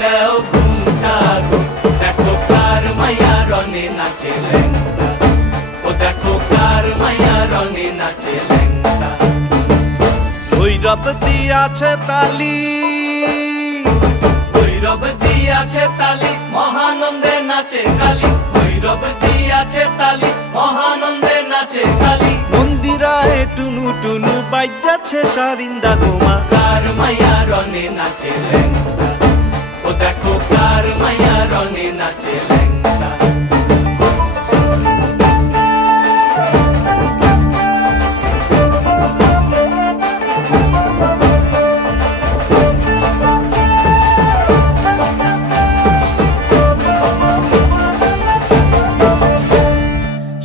দেও ঘুমটা গো, দেখো কার মাইয়া রনে নাচে ল্যাংটা, ও দেখো কার মাইয়া রনে নাচে ল্যাংটা। ভৈরব দিয়াছে তালি, ভৈরব দিয়াছে তালি, মহানন্দে নাচে কালী, ভৈরব দিয়াছে তালি, মহানন্দে নাচে কালী। মন্দিরায় টুনু টুনু বাজ্যাছে সারিন্দা গোমা, কার মাইয়া রনে নাচে ল্যাংটা, ও দেখো কার মাইয়া রনে নাচে ল্যাংটা।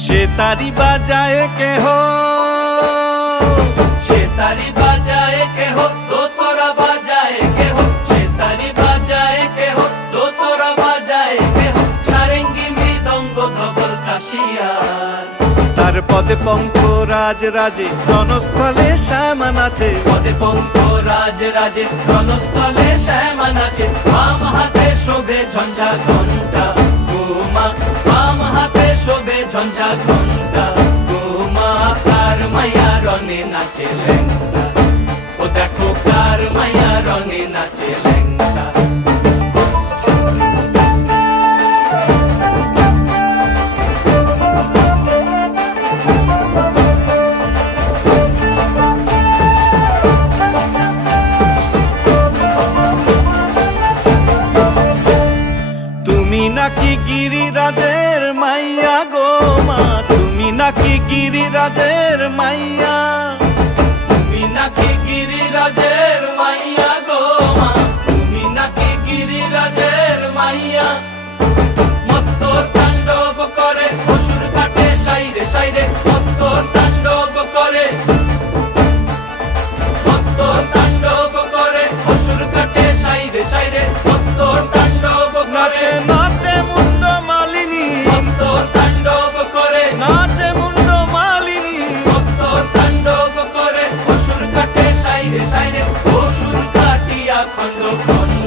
সে তারি বাজায় কেহ, সে তারি বাজায় কেহ, দোতরা বাজায় কেহ, সে তারি বাজায় কেহ, দোতরা বাজায় কেহ, সারেঙ্গি মৃদঙ্গ ধবল কাশিয়ার। তার পদে পঙ্ক রাজ রাজে রণস্থলে শ্যামা নাচে, পদে পঙ্ক রাজ রাজে রণস্থলে শ্যামা নাচে। বাম হাতে শোভে ঝঞ্ঝা ঘণ্টা গোমা, বাম হাতে শোভে ঝঞ্ঝা ঘণ্টা গোমা। কার মাইয়া রনে নাচে ল্যাংটা, ও দেখো কার মাইয়া রনে নাচে ল্যাংটা। তুমি নাকি গিরিরাজের মাইয়া গো মা, তুমি নাকি গিরিরাজের মাইয়া, তুমি নাকি গিরিরাজের মাইয়া গো মা, তুমি নাকি গিরিরাজের মাইয়া। মত্ত তাণ্ডব করে অসুর কাটে সাইরে সাইরে, মত্ত তাণ্ডব করে, মত্ত তাণ্ডব করে অসুর কাটে সাইরে সাইরে, মত্ত তাণ্ডব করে। নাচে নাচে মুন্ড মালিনী, মত্ত তাণ্ডব করে, নাচে মুন্ড মালিনী, মত্ত তাণ্ডব করে অসুর কাটে সাইরে সাইরে, অসুর কাটিয়া খণ্ড খণ্ড